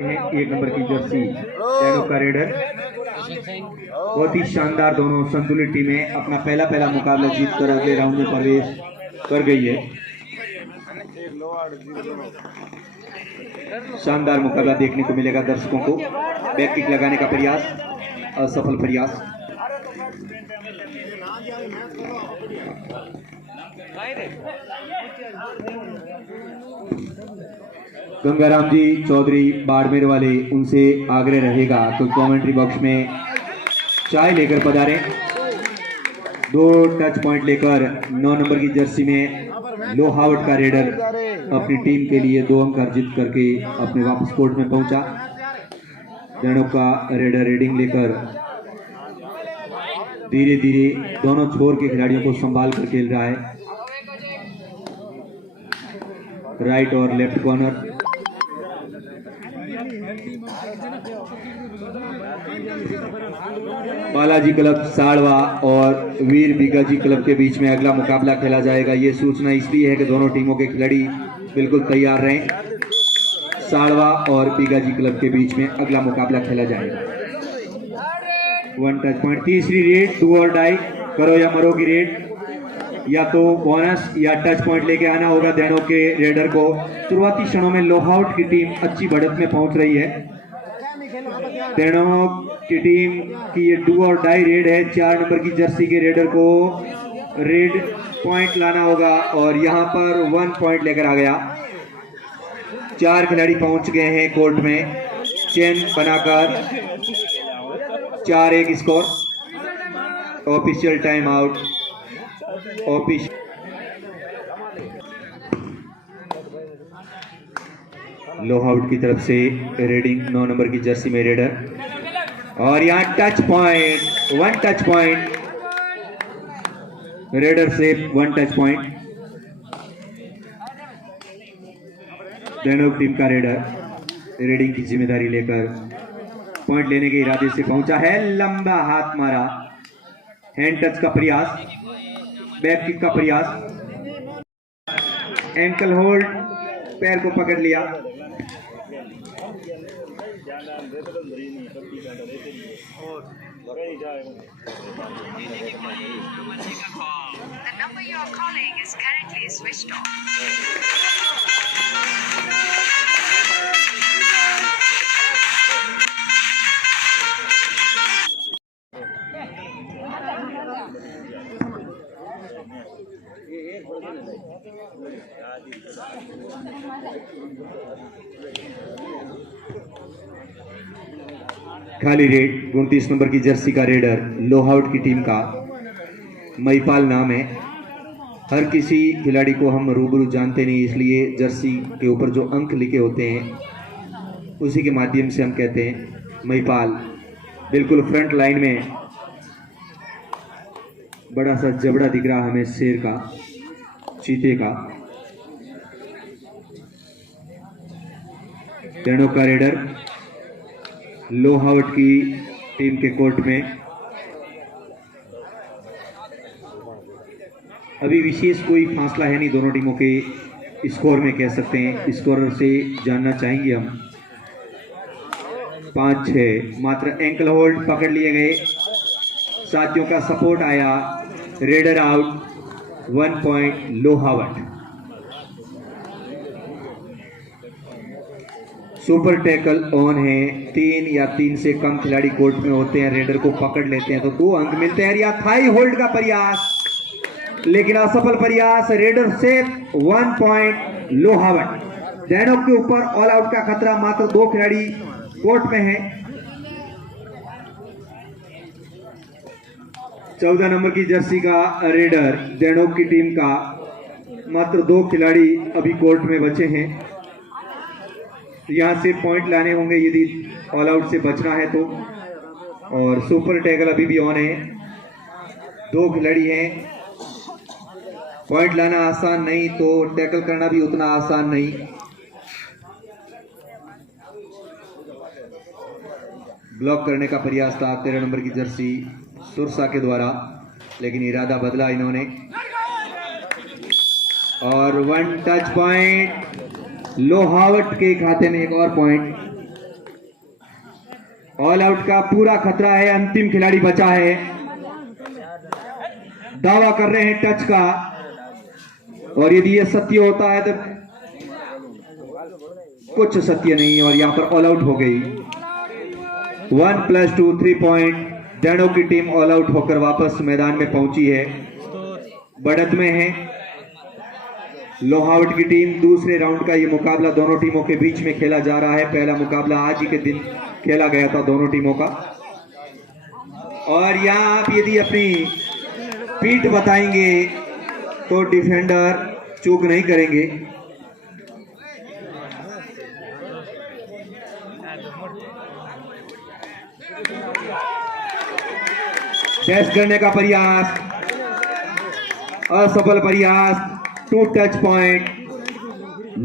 एक नंबर की जर्सी डेनो का रेडर। बहुत ही शानदार दोनों संतुलित टीमें अपना पहला मुकाबला जीतकर अगले राउंड में प्रवेश कर गई है। शानदार मुकाबला देखने को मिलेगा दर्शकों को। बैक किक लगाने का प्रयास, असफल प्रयास। गंगाराम जी चौधरी बाड़मेर वाले, उनसे आग्रह रहेगा तो कमेंट्री बॉक्स में चाय लेकर पधारें। 2 टच पॉइंट लेकर 9 नंबर की जर्सी में लोहावट का रेडर अपनी टीम के लिए 2 अंक अर्जित करके अपने वापस कोर्ट में पहुंचा। डेनो का रेडर रीडिंग लेकर धीरे धीरे दोनों छोर के खिलाड़ियों को संभाल कर खेल रहा है। राइट और लेफ्ट कॉर्नर। बालाजी क्लब साड़वा और वीर बिगाजी क्लब के बीच में अगला मुकाबला खेला जाएगा। ये सूचना इसलिए है कि दोनों टीमों के खिलाड़ी बिल्कुल तैयार रहें। साड़वा और बिगाजी क्लब के बीच में अगला मुकाबला खेला जाएगा। 1 टच पॉइंट। तीसरी रेड, डू और डाई, करो या मरो की रेड। या तो बोनस या टच पॉइंट लेके आना होगा डेनो के रेडर को। शुरुआती क्षणों में लोहाउट की टीम अच्छी बढ़त में पहुंच रही है। डेनो की टीम की ये डू और डाई रेड है। 4 नंबर की जर्सी के रेडर को रेड पॉइंट लाना होगा और यहां पर 1 पॉइंट लेकर आ गया। 4 खिलाड़ी पहुंच गए हैं कोर्ट में। चेन बनाकर 4-1 स्कोर। Official time out. लोहाउट की तरफ से रेडिंग 9 नंबर की जर्सी में रेडर और यहां touch point, 1 touch point. Raider से 1 टच पॉइंट। दोनों टीम का रेडर रेडिंग की जिम्मेदारी लेकर पॉइंट लेने के इरादे से पहुंचा है। लंबा हाथ मारा, हैंड टच का प्रयास, बैक किक का प्रयास, एंकल होल्ड, पैर को पकड़ लिया। The number you are calling is currently switched off. खाली रेड। 29 नंबर की जर्सी का रेडर लोहाउट की टीम का महिपाल नाम है। हर किसी खिलाड़ी को हम रूबरू जानते नहीं, इसलिए जर्सी के ऊपर जो अंक लिखे होते हैं उसी के माध्यम से हम कहते हैं महिपाल। बिल्कुल फ्रंट लाइन में बड़ा सा जबड़ा दिख रहा हमें, शेर का, चीते का। डेनो का रेडर लोहावट की टीम के कोर्ट में। अभी विशेष कोई फासला है नहीं दोनों टीमों के स्कोर में, कह सकते हैं। स्कोर से जानना चाहेंगे हम। 5-6 मात्र एंकल होल्ड पकड़ लिए गए। साथियों का सपोर्ट आया। Raider out. 1 point Lohawat. Super tackle on है। 3 या 3 से कम खिलाड़ी कोर्ट में होते हैं, रेडर को पकड़ लेते हैं तो 2 अंक मिलते हैं। या थाई होल्ड का प्रयास, लेकिन असफल प्रयास। रेडर से 1 पॉइंट लोहावट। डेनो के ऊपर ऑल आउट का खतरा। मात्र 2 खिलाड़ी कोर्ट में हैं। 14 नंबर की जर्सी का रेडर डेनो की टीम का। मात्र 2 खिलाड़ी अभी कोर्ट में बचे हैं। यहां से पॉइंट लाने होंगे यदि ऑल आउट से बचना है तो। और सुपर टैकल अभी भी ऑन है। 2 खिलाड़ी हैं। पॉइंट लाना आसान नहीं तो टैकल करना भी उतना आसान नहीं। ब्लॉक करने का प्रयास था 13 नंबर की जर्सी सुरसा के द्वारा, लेकिन इरादा बदला इन्होंने। और 1 टच पॉइंट लोहावट के खाते में एक और पॉइंट। ऑल आउट का पूरा खतरा है, अंतिम खिलाड़ी बचा है। दावा कर रहे हैं टच का, और यदि यह सत्य होता है तो कुछ सत्य नहीं, और यहां पर ऑल आउट हो गई। 1+2 3 पॉइंट। दैणों की टीम ऑल आउट होकर वापस मैदान में पहुंची है, बढ़त में है। लोहावट की टीम, दूसरे राउंड का ये मुकाबला दोनों टीमों के बीच में खेला जा रहा है। पहला मुकाबला आज ही के दिन खेला गया था दोनों टीमों का। और यहां आप यदि अपनी पीठ बताएंगे तो डिफेंडर चूक नहीं करेंगे। डैश करने का प्रयास, असफल प्रयास। 2 टच पॉइंट।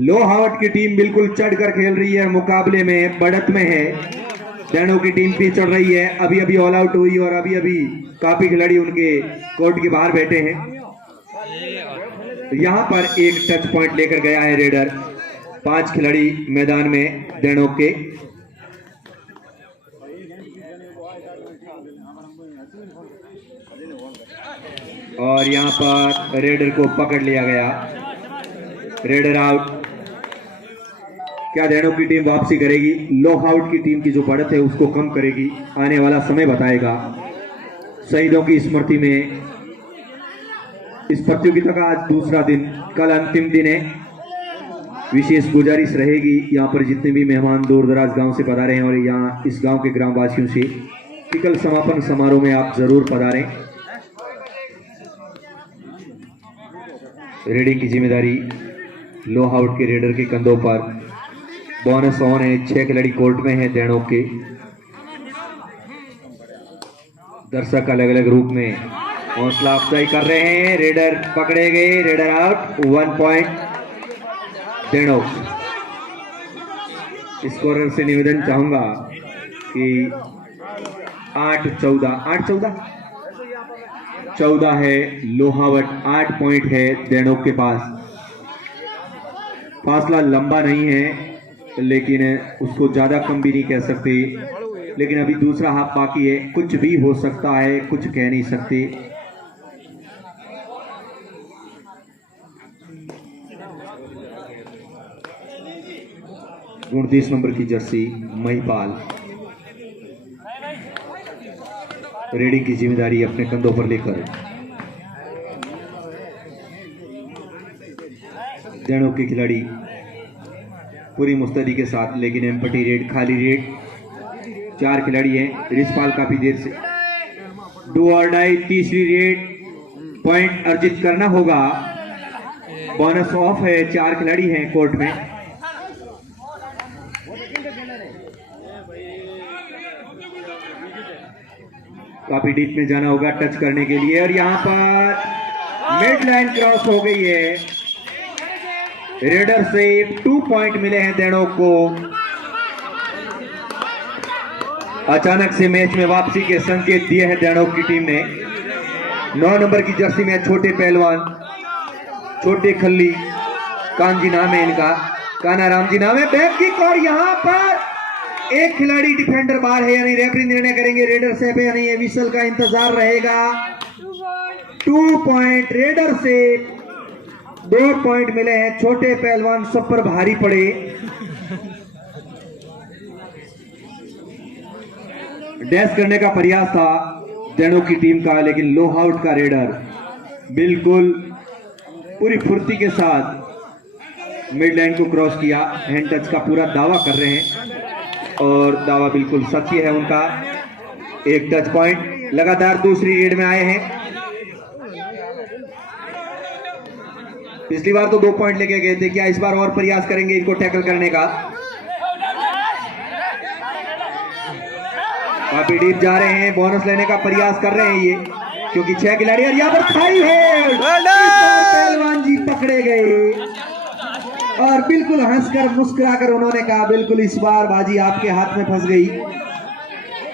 लोहावट की टीम बिल्कुल चढ़कर खेल रही है, मुकाबले में बढ़त में है। दैणों की टीम भी चढ़ रही है, अभी अभी ऑल आउट हुई और अभी अभी काफी खिलाड़ी उनके कोर्ट के बाहर बैठे हैं। यहां पर एक टच पॉइंट लेकर गया है रेडर। 5 खिलाड़ी मैदान में दैणों के। और यहां पर रेडर को पकड़ लिया गया, रेडर आउट। क्या दैणों की टीम वापसी करेगी? लोहाउट की टीम की जो बढ़त है उसको कम करेगी, आने वाला समय बताएगा। शहीदों की स्मृति में इस प्रतियोगिता का आज दूसरा दिन, कल अंतिम दिन है। विशेष गुजारिश रहेगी यहाँ पर जितने भी मेहमान दूर दराज गांव से पधारे हैं और यहाँ इस गांव के ग्रामवासियों से कि कल समापन समारोह में आप जरूर पधारें। रेडिंग की जिम्मेदारी लोहाउट के रेडर के कंधों पर। बोनस ऑन है, 6 खिलाड़ी कोर्ट में है दैणों के। दर्शक अलग अलग रूप में हौसला अफजाई कर रहे हैं। रेडर पकड़े गए, रेडर आउट। 1 पॉइंट दैणों। स्कोरर से निवेदन चाहूंगा कि 8-14 है लोहावट, 8 पॉइंट है दैणों के पास। फासला लंबा नहीं है लेकिन उसको ज्यादा कम भी नहीं कह सकते, लेकिन अभी दूसरा हाफ बाकी है, कुछ भी हो सकता है, कुछ कह नहीं सकते। उनतीस नंबर की जर्सी महिपाल रेडिंग की जिम्मेदारी अपने कंधों पर लेकर दैणों के खिलाड़ी पूरी मुस्तैदी के साथ, लेकिन एम्पटी रेड, खाली रेड। 4 खिलाड़ी हैं। रिसपाल काफी देर से डू और डाई, तीसरी रेड। पॉइंट अर्जित करना होगा, बोनस ऑफ है। 4 खिलाड़ी हैं कोर्ट में। काफी डीप में जाना होगा टच करने के लिए, और यहां पर मिड लाइन क्रॉस हो गई है। रेडर से 2 पॉइंट मिले हैं दैणों को। अचानक से मैच में वापसी के संकेत दिए हैं दैणों की टीम ने। 9 नंबर की जर्सी में छोटे पहलवान, छोटे खल्ली, कानजी नाम है इनका, कानाराम जी नाम है। बैक किक, और यहां पर एक खिलाड़ी डिफेंडर बाहर है, यानी रेफरी निर्णय करेंगे रेडर से है या नहीं है। विसल का इंतजार रहेगा। 2 पॉइंट रेडर से, 2 पॉइंट मिले हैं। छोटे पहलवान सब पर भारी पड़े। डैश करने का प्रयास था दैणों की टीम का, लेकिन लोहाउट का रेडर बिल्कुल पूरी फुर्ती के साथ मिड लाइन को क्रॉस किया। हैंड टच का पूरा दावा कर रहे हैं और दावा बिल्कुल सत्य है उनका। 1 टच पॉइंट। लगातार दूसरी रेड में आए हैं। पिछली बार तो 2 पॉइंट लेके गए थे, क्या इस बार और प्रयास करेंगे इनको टैकल करने का? काफी डीप जा रहे हैं, बोनस लेने का प्रयास कर रहे हैं ये, क्योंकि 6 खिलाड़ी। और यहाँ पर खाई है, पहलवान जी पकड़े गए और बिल्कुल हंसकर मुस्कुराकर उन्होंने कहा बिल्कुल इस बार बाजी आपके हाथ में फंस गई।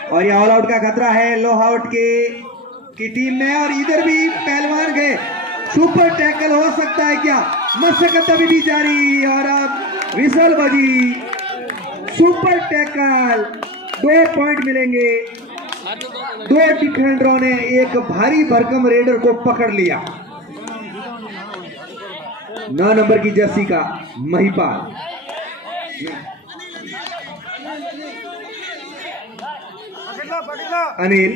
और ये ऑल आउट का खतरा है लोहावट की टीम में। और इधर भी पहलवान गए, सुपर टैकल हो सकता है क्या? मशक्कत अभी भी जारी, और अब विसल बजी। सुपर टैकल 2 पॉइंट मिलेंगे। 2 डिफेंडरों ने एक भारी भरकम रेडर को पकड़ लिया। 9 नंबर की जर्सी का महिपाल, अनिल,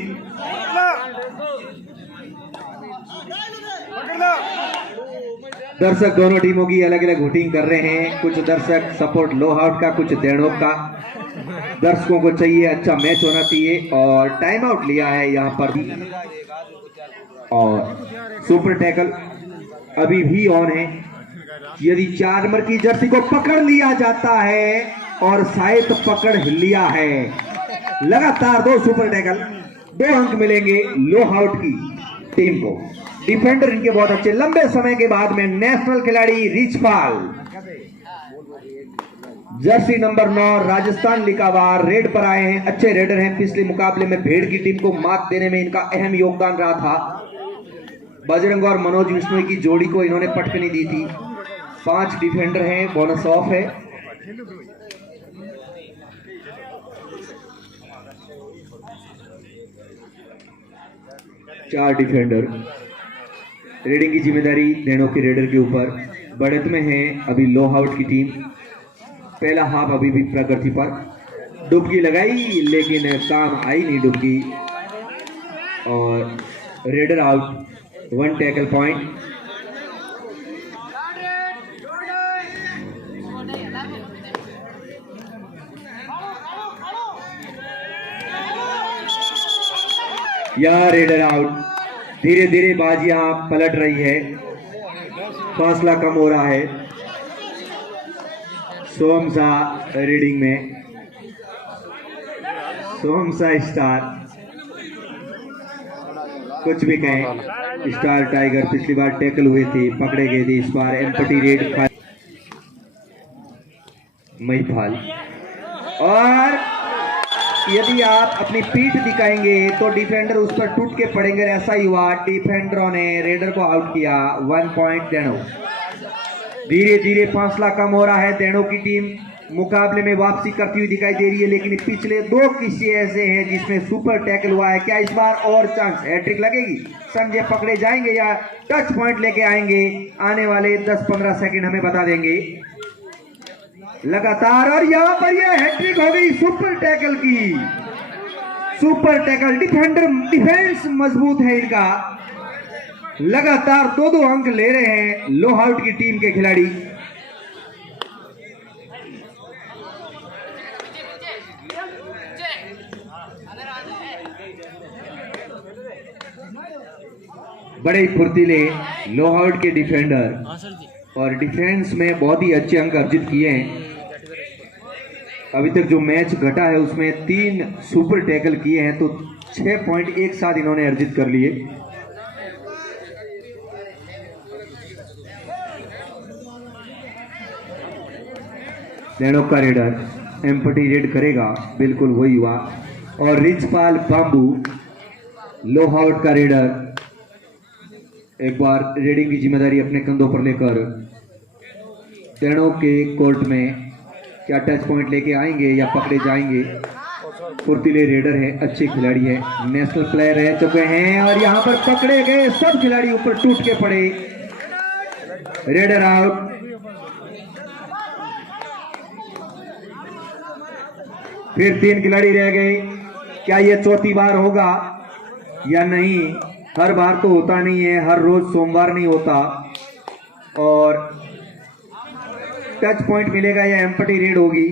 दर्शक दोनों टीमों की अलग अलग वोटिंग कर रहे हैं। कुछ दर्शक सपोर्ट लोहाउट का, कुछ देणोक का। दर्शकों को चाहिए अच्छा मैच होना चाहिए और टाइम आउट लिया है यहाँ पर। और सुपर टैकल अभी भी ऑन है। यदि 4 नंबर की जर्सी को पकड़ लिया जाता है और शायद पकड़ लिया है, लगातार 2 सुपर टैकल, 2 अंक मिलेंगे लोहाउट की टीम को। डिफेंडर इनके बहुत अच्छे, लंबे समय के बाद में नेशनल खिलाड़ी रिचपाल, जर्सी नंबर 9 राजस्थान लिकावार, रेड पर आए हैं। अच्छे रेडर हैं। पिछले मुकाबले में भेड़ की टीम को मात देने में इनका अहम योगदान रहा था। बजरंग और मनोज विश्नोई की जोड़ी को इन्होंने पटकनी दी थी। 5 डिफेंडर हैं, बोनस ऑफ है। चार डिफेंडर, रेडिंग की जिम्मेदारी देणों के रेडर के ऊपर। बढ़त में है अभी लोहाउट की टीम। पहला हाफ अभी भी प्रगति पर। डुबकी लगाई लेकिन काम आई नहीं डुबकी, और रेडर आउट। 1 tackle point. या रेडर आउट। धीरे धीरे बाजी यहां पलट रही है, फासला कम हो रहा है। सोमसा रीडिंग में, सोमसा स्टार, कुछ भी कहें, स्टार टाइगर पिछली बार टैकल हुए थे, पकड़े गए थे। इस बार एम्पटी रेड महिपाल। और यदि आप अपनी पीठ दिखाएंगे तो डिफेंडर उस पर टूट के पड़ेंगे। ऐसा ही हुआ, डिफेंडरों ने रेडर को आउट किया। 1 पॉइंट देणों। धीरे धीरे फासला कम हो रहा है। देणों की टीम मुकाबले में वापसी करती हुई दिखाई दे रही है, लेकिन पिछले 2 किस्से ऐसे हैं जिसमें सुपर टैकल हुआ है। क्या इस बार और चांस, हैट्रिक लगेगी? संजय पकड़े जाएंगे या टच पॉइंट लेके आएंगे? आने वाले 10-15 सेकंड हमें बता देंगे। लगातार, और यहां पर यह हैट्रिक हो गई सुपर टैकल की। सुपर टैकल, डिफेंस मजबूत है इनका। लगातार 2-2 अंक ले रहे हैं लोहाउट की टीम के खिलाड़ी। बड़े फुर्तीले लोहाउट के डिफेंडर और डिफेंस में बहुत ही अच्छे अंक अर्जित किए हैं। अभी तक जो मैच घटा है उसमें 3 सुपर टैकल किए हैं, तो 6 पॉइंट एक साथ इन्होंने अर्जित कर लिए। देणों का रेडर एम्पटी रेड करेगा, बिल्कुल वही हुआ। और रिचपाल बांबू लोहाउट का रेडर एक बार रेडिंग की जिम्मेदारी अपने कंधों पर लेकर देणों के कोर्ट में क्या टच पॉइंट लेके आएंगे या पकड़े जाएंगे? फुर्तीले रेडर है, अच्छे खिलाड़ी है, नेशनल प्लेयर रह चुके हैं, और यहां पर पकड़े गए सब खिलाड़ी ऊपर टूट के पड़े। Raider out. फिर 3 खिलाड़ी रह गए। क्या यह चौथी बार होगा या नहीं? हर बार तो होता नहीं है, हर रोज सोमवार नहीं होता। और टच पॉइंट मिलेगा या एम्पटी रेड होगी,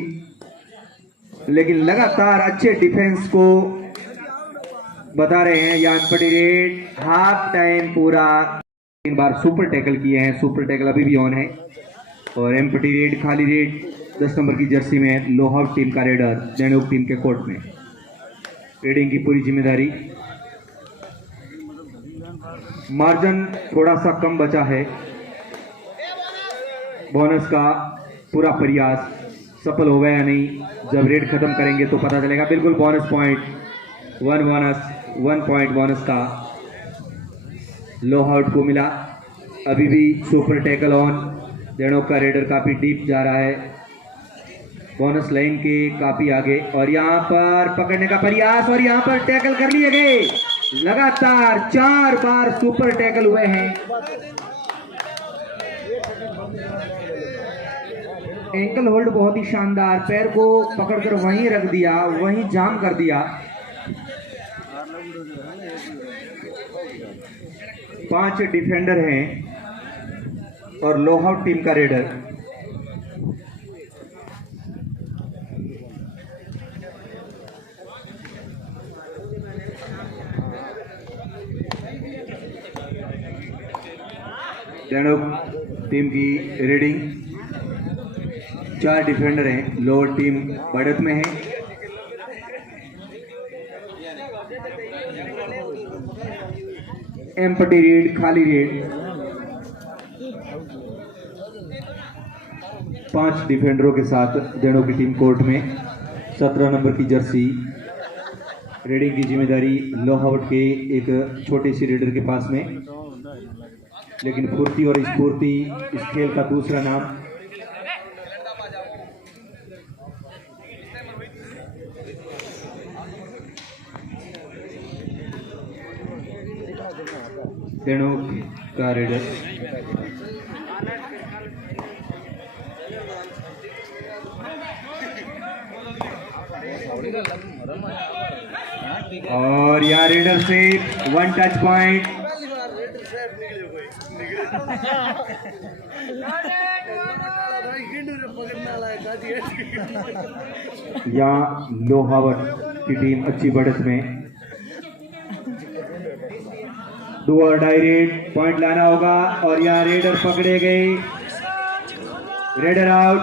लेकिन लगातार अच्छे डिफेंस को बता रहे हैं या एम्पटी रेड। हाफ टाइम पूरा। 3 बार सुपर टैकल किए हैं, सुपर टैकल अभी भी ऑन है। और एम्पटी रेड, खाली रेड 10 नंबर की जर्सी में लोहाउट टीम का रेडर देणों टीम के कोर्ट में। रेडिंग की पूरी जिम्मेदारी। मार्जिन थोड़ा सा कम बचा है। बोनस का पूरा प्रयास सफल होगा या नहीं, जब रेड खत्म करेंगे तो पता चलेगा। बिल्कुल बोनस पॉइंट, 1 पॉइंट बोनस का लोहाउट को मिला। अभी भी सुपर टैकल ऑन। देणों का रेडर काफी डीप जा रहा है। बोनस लाइन के काफी आगे और यहाँ पर पकड़ने का प्रयास और यहाँ पर टैकल कर लिए गए। लगातार 4 बार सुपर टैकल हुए हैं। एंकल होल्ड बहुत ही शानदार, पैर को पकड़कर वहीं रख दिया, वहीं जाम कर दिया। 5 डिफेंडर हैं और लोहाउट टीम का रेडर। डेनोक टीम की रीडिंग 4 डिफेंडर हैं, लोअर टीम बढ़त में है। एम्प्टी रेड, खाली रेड। 5 डिफेंडरों के साथ डेनोक की टीम कोर्ट में। 17 नंबर की जर्सी रेडिंग की जिम्मेदारी लोहावट के एक छोटे से रेडर के पास में, लेकिन फुर्ती और स्फूर्ति इस खेल का दूसरा नाम। डेनोक का रेडर और यहाँ रेडर से 1 टच पॉइंट। यहाँ लोहावट की टीम अच्छी बढ़त में। डू और डाई रेड, पॉइंट लाना होगा और यहाँ रेडर पकड़े गए। रेडर आउट,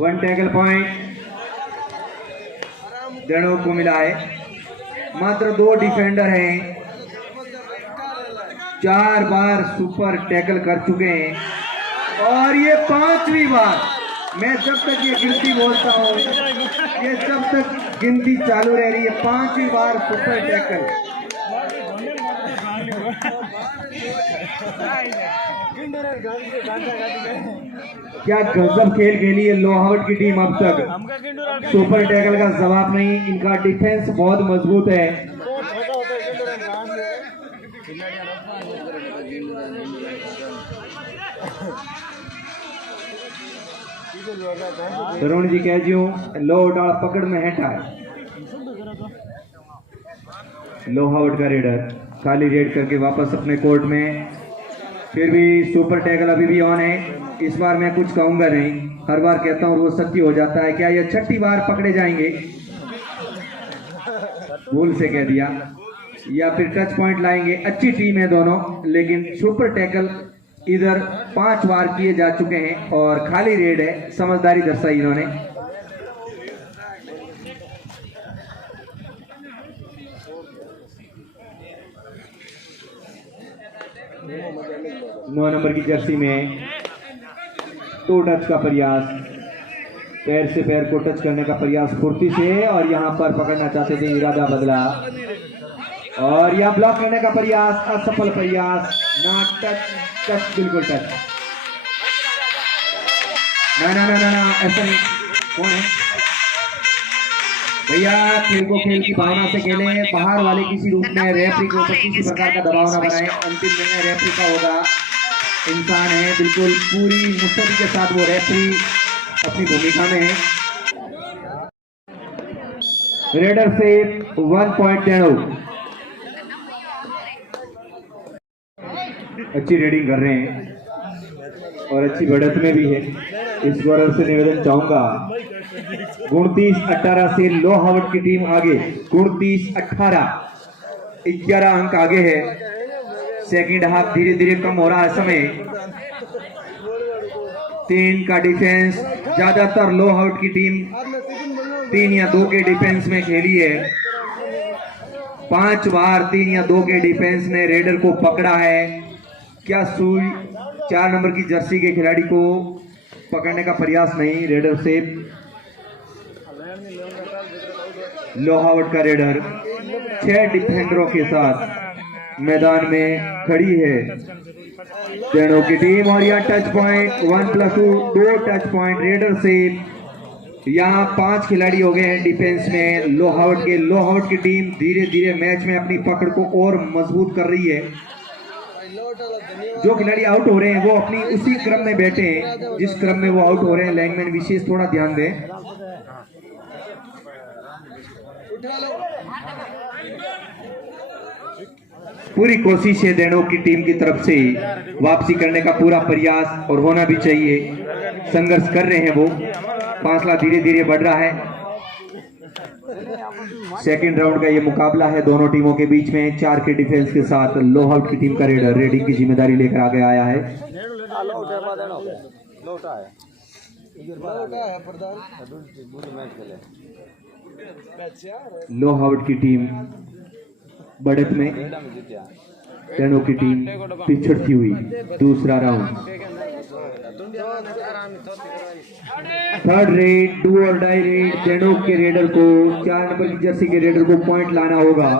1 टैकल पॉइंट डेनोक को मिला है। मात्र 2 डिफेंडर हैं, 4 बार सुपर टैकल कर चुके हैं और ये 5वीं बार। मैं जब तक ये गिनती बोलता हूँ, ये जब तक गिनती चालू रह रही है, 5वीं बार सुपर टैकल। क्या गजब खेल खेली है लोहावट की टीम अब तक। सुपर टैकल का जवाब नहीं, इनका डिफेंस बहुत मजबूत है। तरुण जी कह जूं लो डाल पकड़ में हेठा है। लोहावट का रेडर खाली रेड करके वापस अपने कोर्ट में। फिर भी सुपर टैकल अभी भी ऑन है। इस बार मैं कुछ कहूंगा नहीं, हर बार कहता हूं वो सत्य हो जाता है। क्या ये 6ठी बार पकड़े जाएंगे? भूल से कह दिया, या फिर टच पॉइंट लाएंगे। अच्छी टीम है दोनों, लेकिन सुपर टैकल इधर 5 बार किए जा चुके हैं और खाली रेड है। समझदारी दर्शाई इन्होंने। नौ नंबर की जर्सी में 2 टच का प्रयास, पैर से पैर को टच करने का प्रयास फुर्ती से, और यहां पर पकड़ना चाहते थे, इरादा बदला और यह ब्लॉक करने का प्रयास, असफल प्रयास। ना टच, टच बिल्कुल टच। ना ना ना ना ना, ऐसा नहीं। कौन है भैया? खेल को खेल की भावना से खेलें। बाहर वाले किसी रूप में रेफरी को किसी प्रकार का दबाव ना बनाएं। अंतिम निर्णय रेफरी का होगा। इंसान है, बिल्कुल पूरी मुस्तैदी के साथ वो रेफरी अपनी भूमिका में है। रेडर से 1 पॉइंट डेनोक। अच्छी रेडिंग कर रहे हैं और अच्छी बढ़त में भी है। इस बॉलर से निवेदन चाहूंगा, 29-18 से लोहावट की टीम आगे। 29-18, 11 अंक आगे है। सेकंड हाफ धीरे धीरे कम हो रहा है समय। 3 का डिफेंस, ज्यादातर लोहावट की टीम 3 या 2 के डिफेंस में खेली है। 5 बार 3 या 2 के डिफेंस ने रेडर को पकड़ा है। क्या सुई 4 नंबर की जर्सी के खिलाड़ी को पकड़ने का प्रयास नहीं। रेडर से लोहावट का रेडर 6 डिफेंडरों के साथ मैदान में खड़ी है डेनोक की टीम। और यह touch point 1+2, 2 touch point raider से। यहाँ 5 खिलाड़ी हो गए हैं डिफेंस में लोहावट की टीम धीरे धीरे मैच में अपनी पकड़ को और मजबूत कर रही है। जो खिलाड़ी आउट हो रहे हैं वो अपनी उसी क्रम में बैठे हैं जिस क्रम में वो आउट हो रहे हैं। लाइनमैन विशेष थोड़ा ध्यान दें। पूरी कोशिश है देनों की टीम की तरफ से वापसी करने का पूरा प्रयास और होना भी चाहिए। संघर्ष कर रहे हैं वो, फासला धीरे धीरे बढ़ रहा है। सेकंड राउंड का ये मुकाबला है दोनों टीमों के बीच में। 4 के डिफेंस के साथ लोहाउट की टीम का रेडर रेडिंग की जिम्मेदारी लेकर आगे आया है। लोहाउट की टीम बढ़त में, टेनो की टीम पिछड़ती हुई। दूसरा राउंड, थर्ड रेड, डू और डाई रेड। टेनो के रेडर को 4 नंबर की जर्सी के रेडर को पॉइंट लाना होगा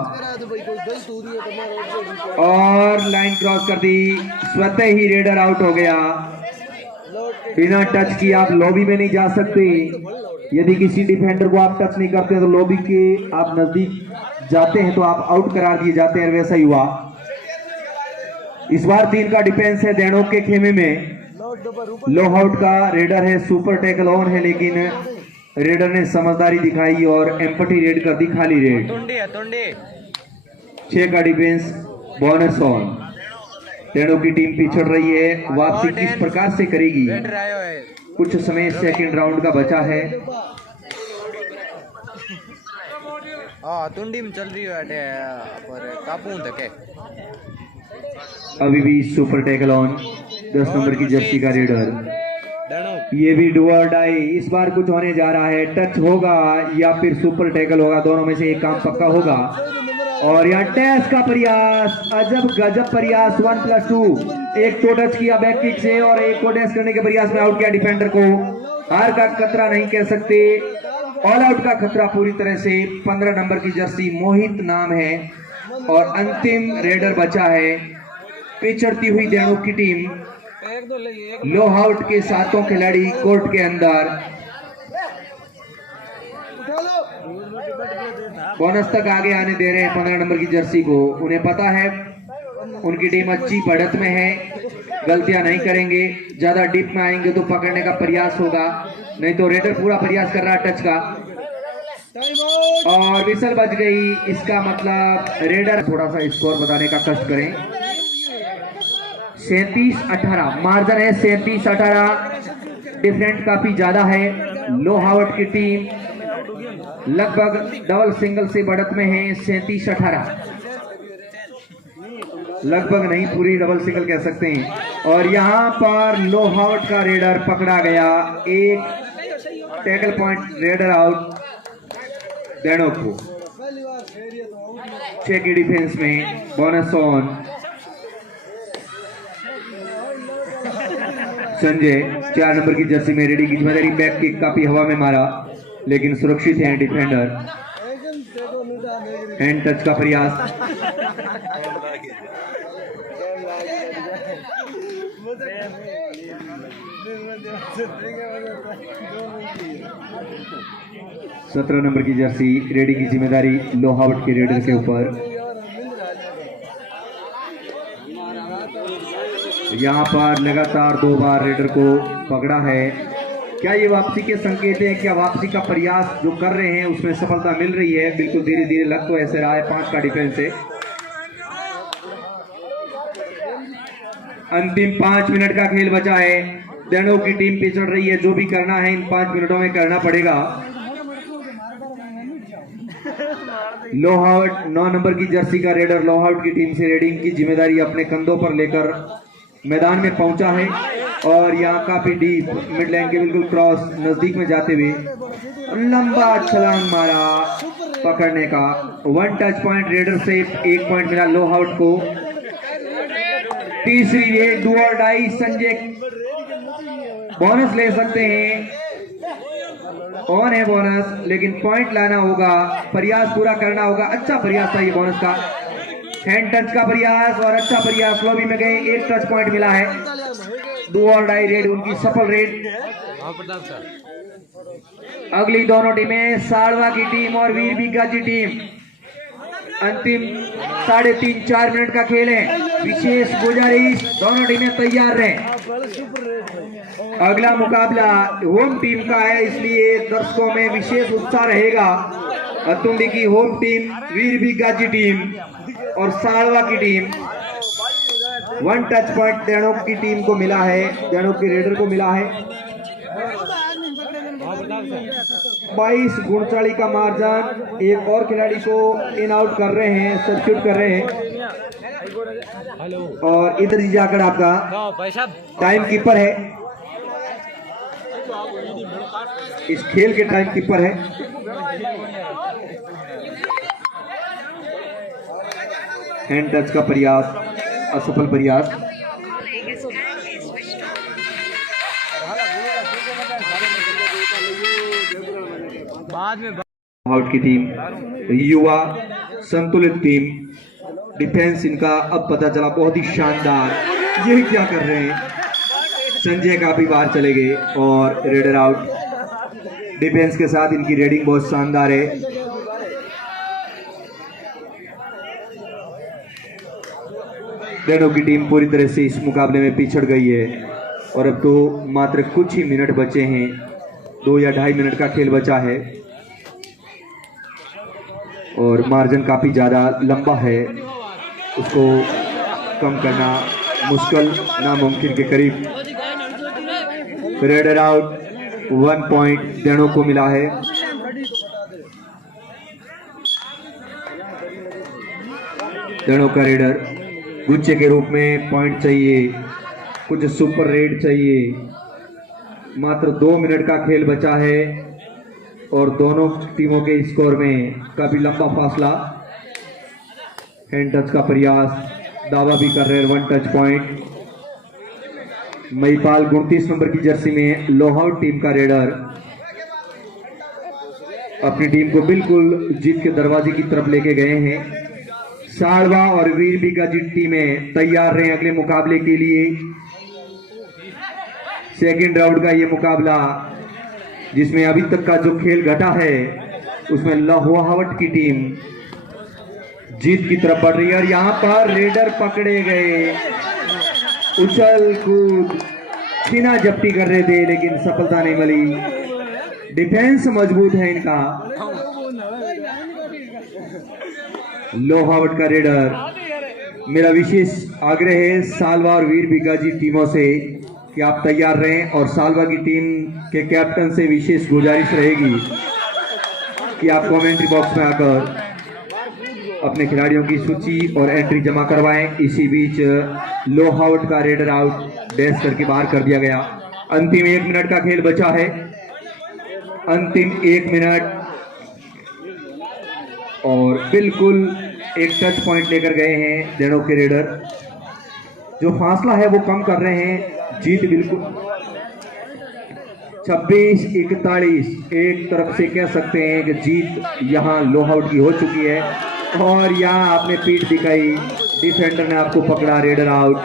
और लाइन क्रॉस कर दी। स्वतः ही रेडर आउट हो गया। बिना टच किए आप लॉबी में नहीं जा सकते। यदि किसी डिफेंडर को आप टच नहीं करते तो लॉबी के आप नजदीक जाते हैं तो आप आउट करार दिए जाते हैं। वैसा ही हुआ। इस बार 3 का डिफेंस है देनों के खेमे में। लोहाउट का रेडर है, सुपर टैकल ऑन है, लेकिन रेडर ने समझदारी दिखाई और एम्पटी रेड कर दी, खाली रेड। 6 का डिफेंस, बोनस ऑन। देनों की टीम पिछड़ रही है। वापसी किस प्रकार से करेगी? कुछ समय सेकंड राउंड का बचा है। तुंडी में चल रही है पर कापूं तक अभी भी सुपर टैकल ऑन। 10 नंबर की जर्सी का रेडर, ये भी डू और डाई। इस बार कुछ होने जा रहा है। टच होगा या फिर सुपर टैकल होगा, दोनों में से एक काम पक्का होगा। और यहाँ टैच का प्रयास, अजब गजब प्रयास। 1+2, एक तो टच किया बैक किक से और एक को डैश करने के प्रयास में आउट किया डिफेंडर को। हार का खतरा नहीं कह सकते, ऑल आउट का खतरा पूरी तरह से। 15 नंबर की जर्सी, मोहित नाम है और अंतिम रेडर बचा है। पिछड़ती हुई देनों की टीम, लोहाउट के 7 खिलाड़ी कोर्ट के अंदर। बोनस तक आगे आने दे रहे हैं 15 नंबर की जर्सी को। उन्हें पता है उनकी टीम अच्छी बढ़त में है, गलतियां नहीं करेंगे। ज्यादा डीप में आएंगे तो पकड़ने का प्रयास होगा, नहीं तो रेडर पूरा प्रयास कर रहा है टच का। और विसल बच गई। इसका मतलब रेडर, थोड़ा सा स्कोर बताने का कष्ट करें। 37-18 मार्जिन है। 37-18 डिफरेंट काफी ज्यादा है। लोहावट की टीम लगभग डबल सिंगल से बढ़त में है। 37-18 लगभग नहीं, पूरी डबल सिंगल कह सकते हैं। और यहाँ पर लोहावट का रेडर पकड़ा गया। एक टैकल पॉइंट, रेडर आउट देनों को। 6 की डिफेंस में, बोनस ऑन। संजय 4 नंबर की जर्सी में रेडी की जिम्मेदारी। बैक किक काफी हवा में मारा लेकिन सुरक्षित है डिफेंडर। हैंड टच का प्रयास। सत्रह नंबर की जर्सी, रेडी की जिम्मेदारी लोहावट के रेडर के ऊपर। यहाँ पर लगातार 2 बार रेडर को पकड़ा है। क्या ये वापसी के संकेत हैं? क्या वापसी का प्रयास जो कर रहे हैं उसमें सफलता मिल रही है? बिल्कुल धीरे धीरे लग तो ऐसे रहा है। 5 का डिफेंस है। अंतिम 5 मिनट का खेल बचा है। देनों की टीम पिछड़ रही है। जो भी करना है इन 5 मिनटों में करना पड़ेगा। लोहावट 9 नंबर की जर्सी का रेडर लोहावट की टीम से रेडिंग की जिम्मेदारी अपने कंधों पर लेकर मैदान में पहुंचा है। और यहाँ काफी डीप मिड लाइन के बिल्कुल क्रॉस नजदीक में जाते हुए लंबा छलांग मारा पकड़ने का। 1 टच पॉइंट रेडर से 1 पॉइंट मिला लोहावट को। तीसरी रेड, डू और डाई। संजय बोनस ले सकते हैं, ऑन है बोनस, लेकिन पॉइंट लाना होगा, प्रयास पूरा करना होगा। अच्छा प्रयास था ये बोनस का। हैंड टच का प्रयास और अच्छा प्रयास। लॉबी में गए, 1 टच पॉइंट मिला है। डू और डाई रेड उनकी सफल रेड। अगली दोनों टीमें साड़वा की टीम और वीर बिगाजी टीम। अंतिम 3.5-4 मिनट का खेल है। विशेष गुजारिश दोनों टीमें तैयार रहें। अगला मुकाबला होम टीम का है, इसलिए दर्शकों में विशेष उत्साह रहेगा। अतुंडी की होम टीम, वीर बिगाजी टीम और साड़वा की टीम। 1 टच पॉइंट देणोक की टीम को मिला है, देणोक के रेडर को मिला है। 22 गुणचाली का मार्जिन। एक और खिलाड़ी को इन आउट कर रहे हैं, सब्स्टिट्यूट कर रहे हैं। और इधर जी जाकर आपका टाइम कीपर है, इस खेल के टाइम कीपर है। हैंड टच का प्रयास, असफल प्रयास। आउट की टीम युवा संतुलित टीम। डिफेंस इनका अब पता चला बहुत ही शानदार। ये क्या कर रहे हैं, संजय काफी बाहर चले गए और रेडर आउट। डिफेंस के साथ इनकी रेडिंग बहुत शानदार है। दोनों की टीम पूरी तरह से इस मुकाबले में पिछड़ गई है और अब तो मात्र कुछ ही मिनट बचे हैं, 2 या 2.5 मिनट का खेल बचा है और मार्जिन काफी ज्यादा लंबा है, उसको कम करना मुश्किल, नामुमकिन के करीब। रेडर आउट, 1 पॉइंट देणों को मिला है। देणों का रेडर गुच्छे के रूप में पॉइंट चाहिए, कुछ सुपर रेड चाहिए। मात्र 2 मिनट का खेल बचा है और दोनों टीमों के स्कोर में काफी लंबा फासला। हैंड टच का प्रयास, दावा भी कर रहे हैं। 1 टच पॉइंट। महिपाल 29 नंबर की जर्सी में लोहाउट टीम का रेडर अपनी टीम को बिल्कुल जीत के दरवाजे की तरफ लेके गए हैं। साड़वा और वीर बिगाजी टीमें तैयार रहे अगले मुकाबले के लिए। सेकंड राउंड का ये मुकाबला, जिसमें अभी तक का जो खेल घटा है उसमें लोहावट की टीम जीत की तरफ बढ़ रही है और यहाँ पर रेडर पकड़े गए। उछल कूद छीना जप्ती कर रहे थे लेकिन सफलता नहीं मिली। डिफेंस मजबूत है इनका। लोहावट का रेडर। मेरा विशेष आग्रह है सालवा और वीर बिगाजी टीमों से कि आप तैयार रहें और सालवा की टीम के कैप्टन से विशेष गुजारिश रहेगी कि आप कमेंट्री बॉक्स में आकर अपने खिलाड़ियों की सूची और एंट्री जमा करवाएं। इसी बीच लोहावट का रेडर आउट डैश करके बाहर कर दिया गया। अंतिम 1 मिनट का खेल बचा है, अंतिम 1 मिनट और बिल्कुल एक टच पॉइंट लेकर गए हैं देणों के रेडर। जो फासला है वो कम कर रहे हैं। जीत बिल्कुल 26-41 एक तरफ से कह सकते हैं कि जीत यहां लोहाउट की हो चुकी है और यहां आपने पीठ दिखाई, डिफेंडर ने आपको पकड़ा, रेडर आउट।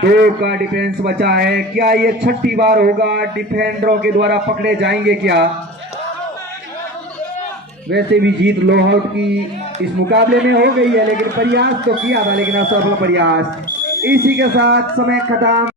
2 का डिफेंस बचा है। क्या ये 6ठी बार होगा डिफेंडरों के द्वारा पकड़े जाएंगे क्या? वैसे भी जीत लोहाउट की इस मुकाबले में हो गई है, लेकिन प्रयास तो किया था लेकिन असफल प्रयास। इसी के साथ समय खत्म।